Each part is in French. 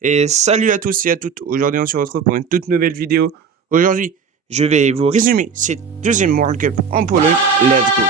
Et salut à tous et à toutes, aujourd'hui on se retrouve pour une toute nouvelle vidéo. Aujourd'hui, je vais vous résumer cette deuxième World Cup en Pologne. Let's go!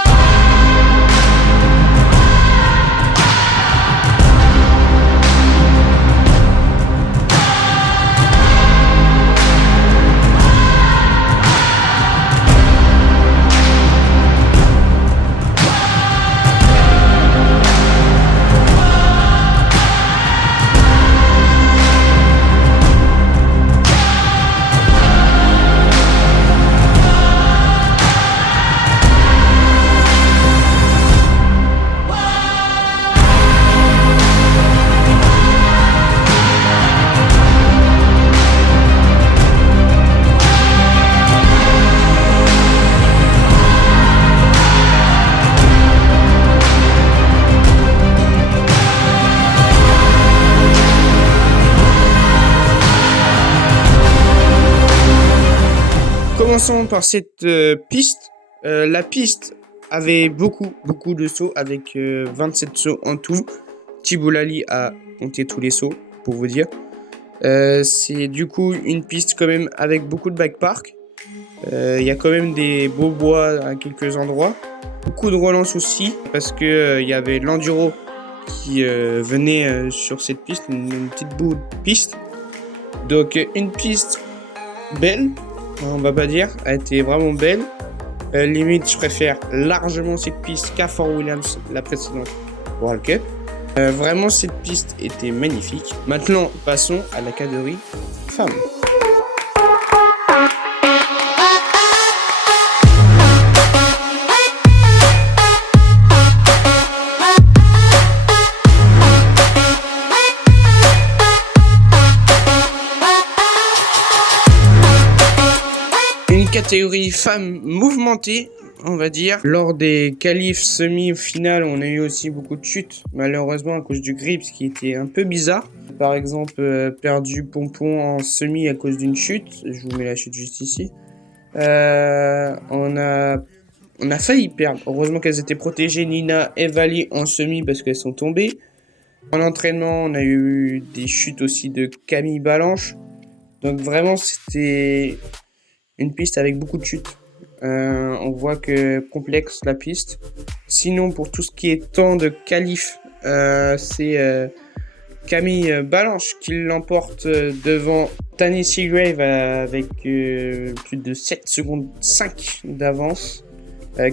Commençons par cette piste. La piste avait beaucoup de sauts, avec 27 sauts en tout. Thibault-Lally a compté tous les sauts, pour vous dire. C'est du coup une piste quand même avec beaucoup de bike park. Il y a quand même des beaux bois à quelques endroits. Beaucoup de relance aussi, parce que il y avait l'enduro qui venait sur cette piste, une petite bout de piste. Donc une piste belle. On va pas dire, elle était vraiment belle. Limite, je préfère largement cette piste qu'à Fort Williams, la précédente World Cup. Vraiment, cette piste était magnifique. Maintenant, passons à la catégorie femmes. Catégorie femmes mouvementées, on va dire. Lors des qualifs semi-finales, on a eu aussi beaucoup de chutes, malheureusement à cause du grip, ce qui était un peu bizarre. Par exemple, perdu Pompon en semi à cause d'une chute. Je vous mets la chute juste ici. On a failli perdre. Heureusement qu'elles étaient protégées, Nina et Vali, en semi parce qu'elles sont tombées. En entraînement, on a eu des chutes aussi de Camille Balanche. Donc vraiment, c'était une piste avec beaucoup de chutes. On voit que complexe la piste. Sinon, pour tout ce qui est temps de qualif, c'est Camille Balanche qui l'emporte devant Tahnée Seagrave avec plus de 7 secondes 5 d'avance.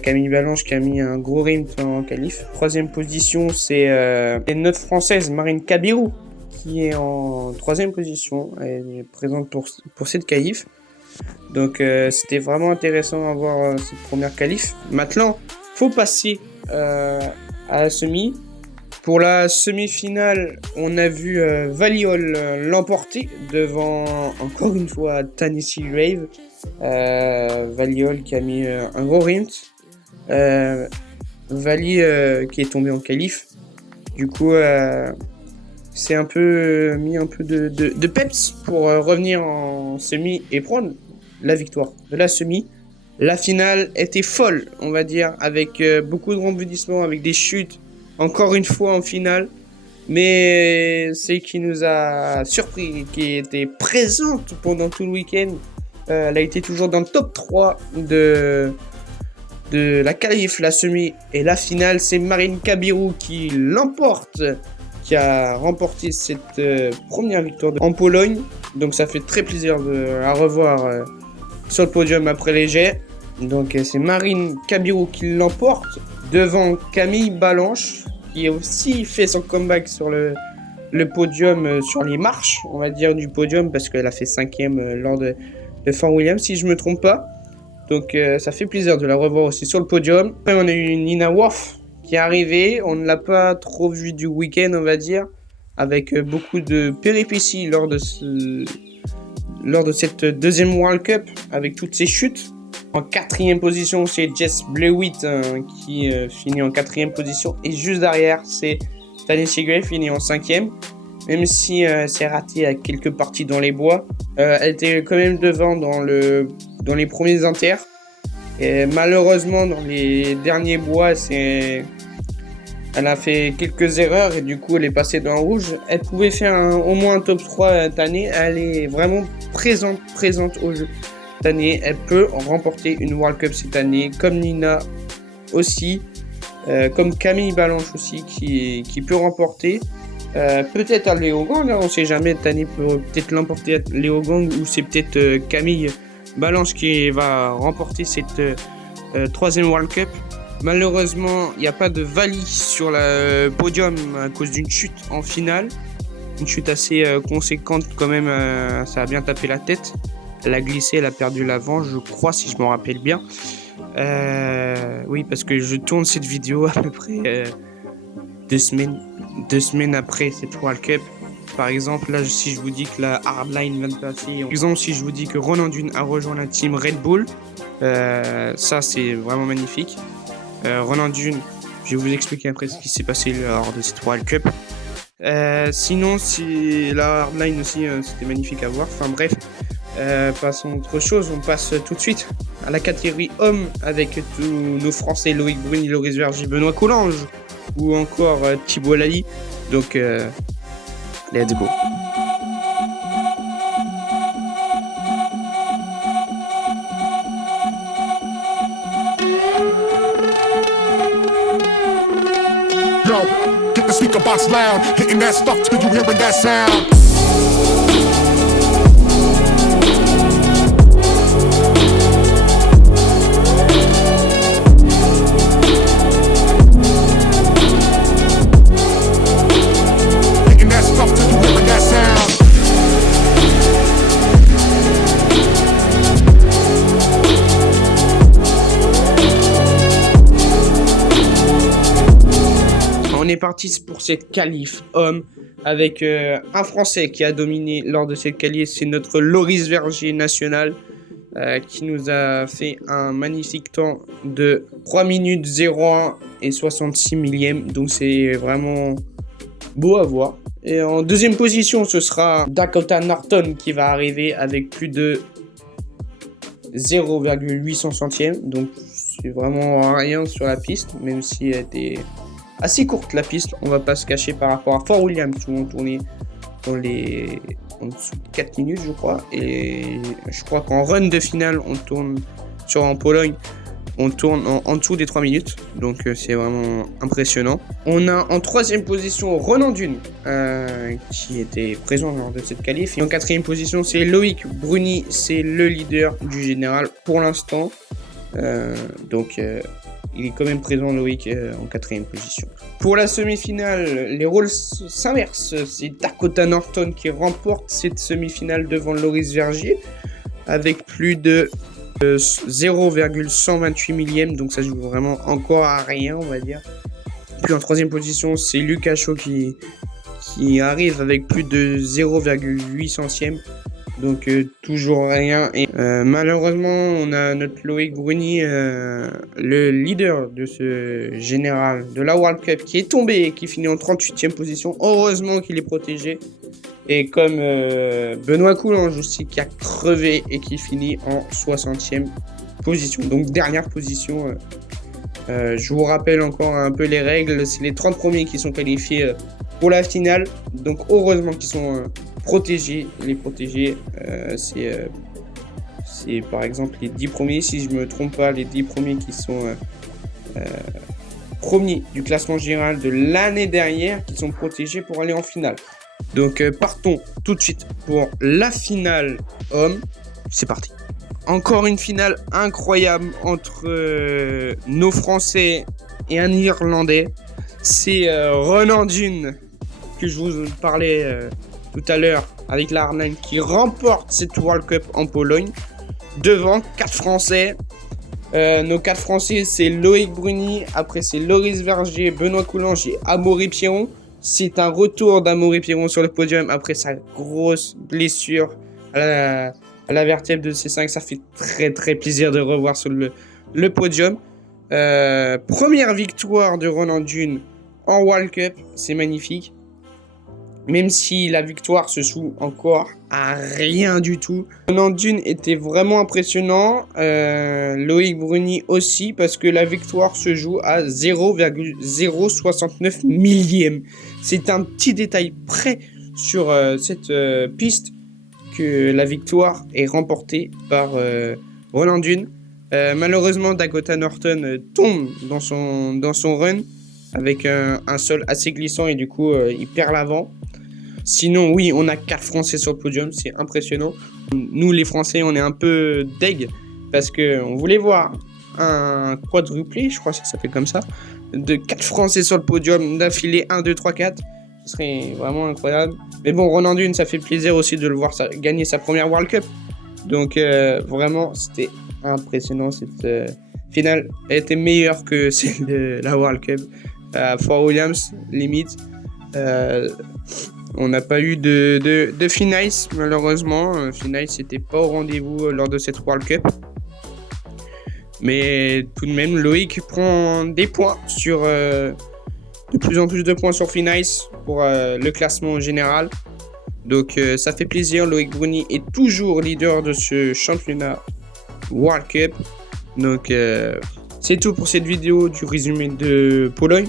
Camille Balanche qui a mis un gros rim en qualif. Troisième position, c'est notre française Marine Kabirou qui est en troisième position. Elle est présente pour cette qualif. Donc c'était vraiment intéressant à voir cette première qualif. Maintenant, faut passer à la semi. Pour la semi-finale, on a vu Valiol l'emporter devant, encore une fois, Tahnée Seagrave. Valiol qui a mis un gros rint. Vali qui est tombé en qualif. Du coup, c'est un peu mis un peu de peps pour revenir en semi et prendre la victoire de la semi. La finale était folle, on va dire, avec beaucoup de rebondissements, avec des chutes, encore une fois en finale. Mais c'est qui nous a surpris, qui était présente pendant tout le week-end. Elle a été toujours dans le top 3 de la qualif, la semi et la finale. C'est Marine Kabirou qui l'emporte, qui a remporté cette première victoire en Pologne. Donc ça fait très plaisir de la revoir sur le podium après les jets. Donc c'est Marine Kabirou qui l'emporte devant Camille Balanche qui a aussi fait son comeback sur le podium, sur les marches, on va dire, du podium, parce qu'elle a fait 5e lors de Fort Williams, si je me trompe pas. Donc ça fait plaisir de la revoir aussi sur le podium. Après, on a eu Nina Worf qui est arrivée. On ne l'a pas trop vue du week-end, on va dire, avec beaucoup de péripéties lors de cette deuxième World Cup, avec toutes ces chutes. En 4e position, c'est Jess Blewitt qui finit en 4e position. Et juste derrière, c'est Tahnée Seagrave qui finit en 5e. Même si c'est raté à quelques parties dans les bois, elle était quand même devant dans les premiers inters. Et malheureusement, dans les derniers bois, c'est Elle a fait quelques erreurs et du coup elle est passée dans le rouge. Elle pouvait faire au moins un top 3 cette année. Elle est vraiment présente au jeu cette année. Elle peut remporter une World Cup cette année, comme Nina aussi, comme Camille Balanche aussi qui peut remporter. Peut-être à Léo Gang, hein, on sait jamais, cette année peut peut-être l'emporter à Léo Gang ou c'est peut-être Camille Balanche qui va remporter cette troisième World Cup. Malheureusement, il n'y a pas de Vali sur le podium à cause d'une chute en finale. Une chute assez conséquente quand même, ça a bien tapé la tête. Elle a glissé, elle a perdu l'avant, je crois, si je me rappelle bien. Oui, parce que je tourne cette vidéo à peu près 2 semaines après cette World Cup. Par exemple, là, si je vous dis que la Hardline vient de passer, par exemple, si je vous dis que Ronan Dune a rejoint la team Red Bull, ça c'est vraiment magnifique. Ronan Dune, je vais vous expliquer après ce qui s'est passé lors de cette World Cup. Sinon, si la Hardline aussi, c'était magnifique à voir. Enfin bref, passons à autre chose. On passe tout de suite à la catégorie homme avec tous nos Français Loïc Bruni, Loris Vergier, Benoît Coulange ou encore Thibaut Lally. Donc, let's go. Yo, get the speaker box loud, hitting that stuff till you hearing that sound. Hitting that stuff till you hearing that sound. On est parti pour cette qualif homme avec un Français qui a dominé lors de cette qualif, c'est notre Loris Vergier national qui nous a fait un magnifique temps de 3 minutes 01 et 66 millièmes, donc c'est vraiment beau à voir. Et en deuxième position, ce sera Dakota Norton qui va arriver avec plus de 0,800 centièmes, donc c'est vraiment rien sur la piste, même si elle était assez courte la piste, on va pas se cacher par rapport à Fort Williams où on tournait dans les en dessous de 4 minutes je crois, et je crois qu'en run de finale on tourne en Pologne, on tourne en dessous des 3 minutes, donc c'est vraiment impressionnant. On a en troisième position Ronan Dune qui était présent lors de cette qualif, et en quatrième position c'est Loïc Bruni, c'est le leader du général pour l'instant, il est quand même présent, Loïc, en quatrième position. Pour la semi-finale, les rôles s'inversent. C'est Dakota Norton qui remporte cette semi-finale devant Loris Vergier avec plus de 0,128 millièmes. Donc ça joue vraiment encore à rien, on va dire. Puis en troisième position, c'est Lucas Shaw qui arrive avec plus de 0,8 centièmes. Donc toujours rien. Et malheureusement, on a notre Loïc Bruni, le leader de ce général de la World Cup, qui est tombé et qui finit en 38e position. Heureusement qu'il est protégé. Et comme Benoît Coulange aussi, qui a crevé et qui finit en 60e position. Donc dernière position. Je vous rappelle encore un peu les règles. C'est les 30 premiers qui sont qualifiés pour la finale. Donc heureusement qu'ils sont protégés. Les protégés, c'est par exemple les 10 premiers, si je me trompe pas, les 10 premiers qui sont premiers du classement général de l'année dernière, qui sont protégés pour aller en finale. Donc partons tout de suite pour la finale homme. C'est parti. Encore une finale incroyable entre nos Français et un Irlandais. C'est Ronan Dune que je vous parlais tout à l'heure avec la Hardline qui remporte cette World Cup en Pologne devant 4 Français. Nos 4 Français, c'est Loïc Bruni, après c'est Loris Vergier, Benoît Coulange et Amaury Pierron. C'est un retour d'Amaury Pierron sur le podium après sa grosse blessure à la vertèbre de C5. Ça fait très très plaisir de revoir sur le podium. Première victoire de Ronan Dune en World Cup, c'est magnifique. Même si la victoire se joue encore à rien du tout. Ronan-Dunes était vraiment impressionnant. Loïc Bruni aussi, parce que la victoire se joue à 0,069 millième. C'est un petit détail près sur cette piste que la victoire est remportée par Ronan-Dunes. Malheureusement, Dakota Norton tombe dans son run avec un sol assez glissant et du coup, il perd l'avant. Sinon, oui, on a 4 Français sur le podium, c'est impressionnant. Nous, les Français, on est un peu deg parce qu'on voulait voir un quadruplé, je crois que ça s'appelle comme ça, de 4 Français sur le podium d'affilée, 1, 2, 3, 4. Ce serait vraiment incroyable. Mais bon, Ronan-Dunes, ça fait plaisir aussi de le voir gagner sa première World Cup. Donc, vraiment, c'était impressionnant. Cette finale était meilleure que celle de la World Cup. Fort Williams, limite. On n'a pas eu de finale, malheureusement. Finale, c'était pas au rendez-vous lors de cette World Cup. Mais tout de même, Loïc prend des points sur de plus en plus de points sur finale pour le classement général. Donc ça fait plaisir. Loïc Bruni est toujours leader de ce championnat World Cup. Donc c'est tout pour cette vidéo du résumé de Pologne.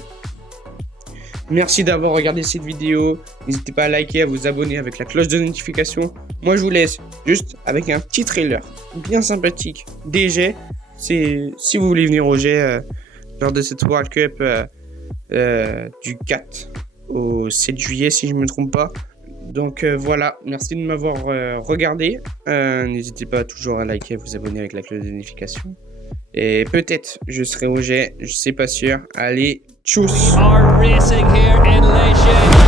Merci d'avoir regardé cette vidéo. N'hésitez pas à liker, à vous abonner avec la cloche de notification. Moi, je vous laisse juste avec un petit trailer bien sympathique DG. Si vous voulez venir au G lors de cette World Cup du 4 au 7 juillet, si je ne me trompe pas. Donc voilà, merci de m'avoir regardé. N'hésitez pas toujours à liker, à vous abonner avec la cloche de notification. Et peut-être je serai au G, je sais pas sûr. Allez, tchuss! We are racing here in Lechia.